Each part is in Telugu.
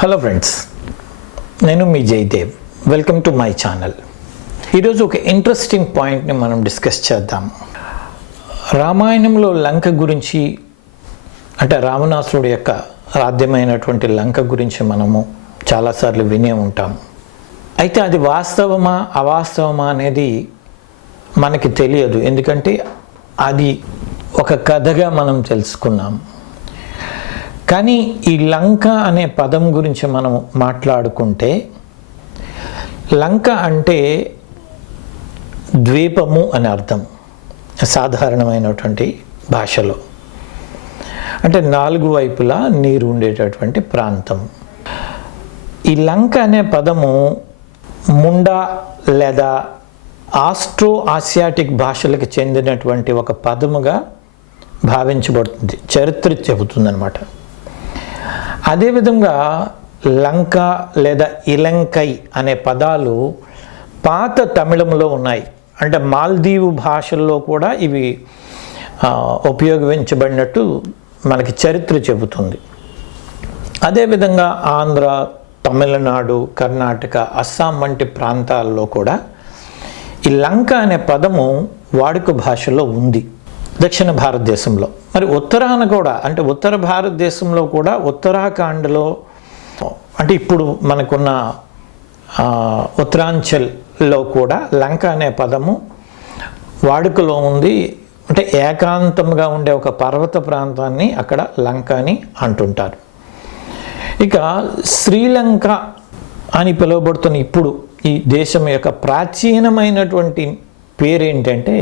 హలో ఫ్రెండ్స్, నేను మీ Jayadev. Welcome to my channel. ఈరోజు ఒక ఇంట్రెస్టింగ్ పాయింట్ని మనం డిస్కస్ చేద్దాం. రామాయణంలో లంక గురించి, అంటే రావణాసురుడి యొక్క రాజ్యమైనటువంటి లంక గురించి మనము చాలాసార్లు వినే ఉంటాం. అయితే అది వాస్తవమా అవాస్తవమా అనేది మనకి తెలియదు, ఎందుకంటే అది ఒక కథగా మనం తెలుసుకున్నాం. కానీ ఈ లంక అనే పదం గురించి మనం మాట్లాడుకుంటే, లంక అంటే ద్వీపము అని అర్థం సాధారణమైనటువంటి భాషలో. అంటే 4 వైపులా నీరు ఉండేటటువంటి ప్రాంతం. ఈ లంక అనే పదము ముండా లేదా ఆస్ట్రో ఆసియాటిక్ భాషలకు చెందినటువంటి ఒక పదముగా భావించబడుతుంది, చరిత్ర చెబుతుందన్నమాట. అదేవిధంగా లంక లేదా ఇలంకై అనే పదాలు పాత తమిళంలో ఉన్నాయి. అంటే మాల్దీవు భాషల్లో కూడా ఇవి ఉపయోగించబడినట్టు మనకి చరిత్ర చెబుతుంది. అదేవిధంగా ఆంధ్ర, తమిళనాడు, కర్ణాటక, అస్సాం వంటి ప్రాంతాల్లో కూడా ఈ లంక అనే పదము వాడుక భాషలో ఉంది, దక్షిణ భారతదేశంలో. మరి ఉత్తరాన కూడా, అంటే ఉత్తర భారతదేశంలో కూడా ఉత్తరాఖండ్లో, అంటే ఇప్పుడు మనకున్న ఉత్తరాంచల్లో కూడా లంక అనే పదము వాడుకలో ఉంది. అంటే ఏకాంతంగా ఉండే ఒక పర్వత ప్రాంతాన్ని అక్కడ లంక అని అంటుంటారు. ఇక శ్రీలంక అని పిలువబడుతున్న ఇప్పుడు ఈ దేశం యొక్క ప్రాచీనమైనటువంటి పేరేంటంటే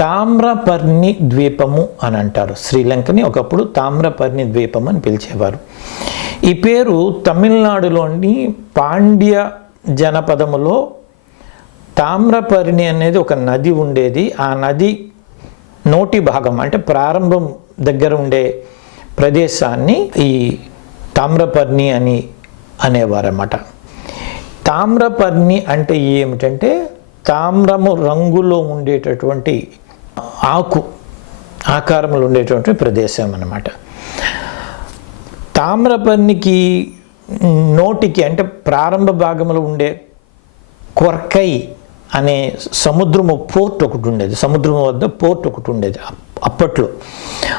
తామ్రపర్ణి ద్వీపము అని అంటారు. శ్రీలంకని ఒకప్పుడు తామ్రపర్ణి ద్వీపం అని పిలిచేవారు. ఈ పేరు తమిళనాడులోని పాండ్య జనపదములో తామ్రపర్ణి అనేది ఒక నది ఉండేది. ఆ నది నోటి భాగం, అంటే ప్రారంభం దగ్గర ఉండే ప్రదేశాన్ని ఈ తామ్రపర్ణి అని అనేవారన్నమాట. తామ్రపర్ణి అంటే ఏమిటంటే తామ్రము రంగులో ఉండేటటువంటి ఆకారంలో ఉండేటువంటి ప్రదేశం అన్నమాట. తామ్రపర్ణికి నోటికి, అంటే ప్రారంభ భాగంలో ఉండే కొర్కై అనే సముద్రము పోర్ట్ ఒకటి ఉండేది, సముద్రం వద్ద పోర్ట్ ఒకటి ఉండేది అప్పట్లో.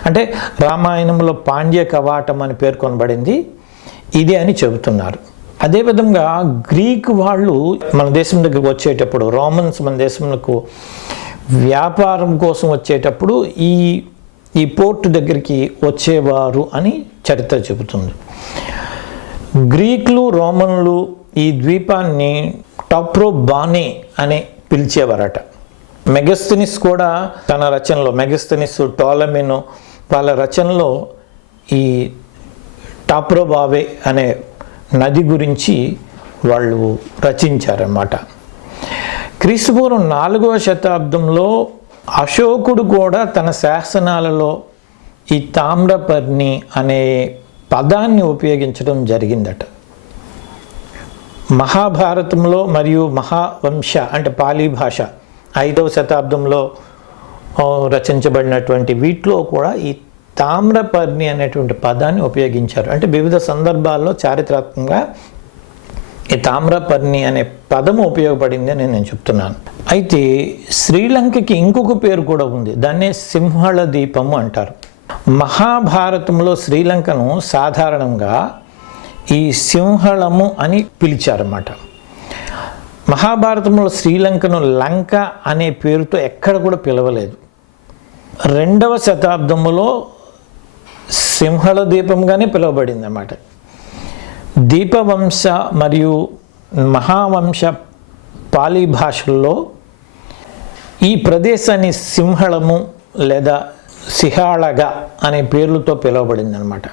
అంటే రామాయణంలో పాండ్య కవాటం అని పేర్కొనబడింది ఇదే అని చెబుతున్నారు. అదేవిధంగా గ్రీక్ వాళ్ళు మన దేశం దగ్గరకు వచ్చేటప్పుడు, రోమన్స్ మన దేశంలో వ్యాపారం కోసం వచ్చేటప్పుడు ఈ పోర్టు దగ్గరికి వచ్చేవారు అని చరిత్ర చెబుతుంది. గ్రీకులు, రోమన్లు ఈ ద్వీపాన్ని టాప్రోబానే అని పిలిచేవారట. మెగస్తనిస్ కూడా తన రచనలో, మెగస్తనిస్, టోలమిను వాళ్ళ రచనలో ఈ టాప్రోబావే అనే నది గురించి వాళ్ళు రచించారన్నమాట. క్రీస్తుపూర్వం 4వ శతాబ్దంలో అశోకుడు కూడా తన శాసనాలలో ఈ తామ్రపర్ణి అనే పదాన్ని ఉపయోగించడం జరిగిందట. మహాభారతంలో మరియు మహావంశ, అంటే పాలీ భాష 5వ శతాబ్దంలో రచించబడినటువంటి వీటిలో కూడా ఈ తామ్రపర్ణి అనేటువంటి పదాన్ని ఉపయోగించారు. అంటే వివిధ సందర్భాల్లో చారిత్రాత్మకంగా ఈ తామ్రపర్ణి అనే పదము ఉపయోగపడింది అని నేను చెప్తున్నాను. అయితే శ్రీలంకకి ఇంకొక పేరు కూడా ఉంది, దాన్నే సింహళ ద్వీపము అంటారు. మహాభారతంలో శ్రీలంకను సాధారణంగా ఈ సింహళము అని పిలిచారన్నమాట. మహాభారతంలో శ్రీలంకను లంక అనే పేరుతో ఎక్కడ కూడా పిలవలేదు. 2వ శతాబ్దంలో సింహళ ద్వీపంగానే పిలువబడింది అన్నమాట. దీపవంశ మరియు మహావంశ పాలీ భాషల్లో ఈ ప్రదేశాన్ని సింహళము లేదా సిహాళగా అనే పేర్లతో పిలువబడింది అన్నమాట.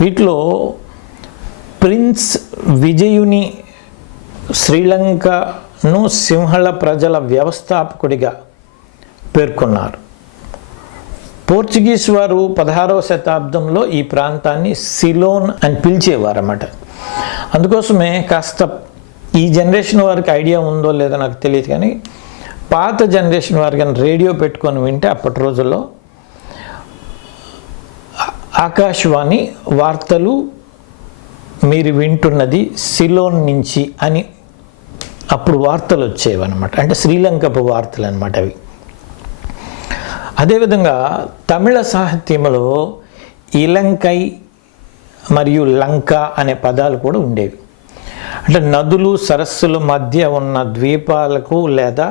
వీటిలో ప్రిన్స్ విజయుని శ్రీలంకను సింహళ ప్రజల వ్యవస్థాపకుడిగా పేర్కొన్నారు. పోర్చుగీస్ వారు 16వ శతాబ్దంలో ఈ ప్రాంతాన్ని సిలోన్ అని పిలిచేవారు అన్నమాట. అందుకోసమే కాస్త ఈ జనరేషన్ వారికి ఐడియా ఉందో లేదో నాకు తెలియదు, కానీ పాత జనరేషన్ వారు కానీ రేడియో పెట్టుకొని వింటే అప్పటి రోజుల్లో ఆకాశవాణి వార్తలు మీరు వింటున్నది సిలోన్ నుంచి అని అప్పుడు వార్తలు వచ్చేవి అనమాట. అంటే శ్రీలంకపు వార్తలు అనమాట అవి. అదేవిధంగా తమిళ సాహిత్యంలో ఇలంకై మరియు లంక అనే పదాలు కూడా ఉండేవి. అంటే నదులు సరస్సుల మధ్య ఉన్న ద్వీపాలకు లేదా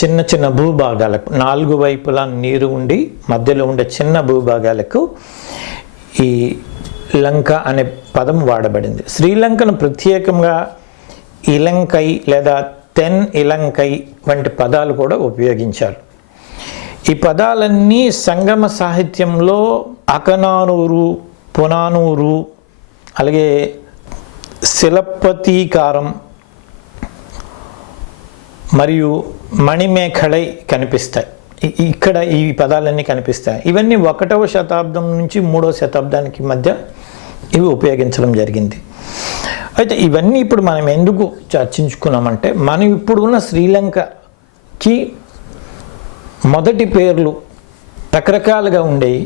చిన్న చిన్న భూభాగాలకు, 4 వైపులా నీరు ఉండి మధ్యలో ఉండే చిన్న భూభాగాలకు ఈ లంక అనే పదం వాడబడింది. శ్రీలంకను ప్రత్యేకంగా ఇలంకై లేదా తెన్ ఇలంకై వంటి పదాలు కూడా ఉపయోగించారు. ఈ పదాలన్నీ సంగమ సాహిత్యంలో అకనానూరు, పునానూరు, అలాగే శిలపతీకారం మరియు మణిమేఖళై కనిపిస్తాయి. ఇక్కడ ఈ పదాలన్నీ కనిపిస్తాయి. ఇవన్నీ 1వ శతాబ్దం నుంచి 3వ శతాబ్దానికి మధ్య ఇవి ఉపయోగించడం జరిగింది. అయితే ఇవన్నీ ఇప్పుడు మనం ఎందుకు చర్చించుకున్నామంటే, మనం ఇప్పుడు ఉన్న శ్రీలంకకి మొదటి పేర్లు రకరకాలుగా ఉండేవి.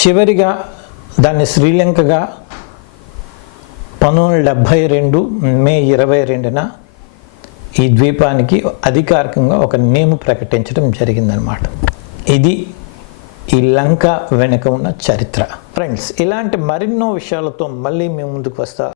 చివరిగా దాన్ని శ్రీలంకగా 1972 మే 22న ఈ ద్వీపానికి అధికారికంగా ఒక నేమ్ ప్రకటించడం జరిగిందనమాట. ఇది ఈ లంక వెనుక ఉన్న చరిత్ర. ఫ్రెండ్స్, ఇలాంటి మరెన్నో విషయాలతో మళ్ళీ మేము ముందుకు వస్తా.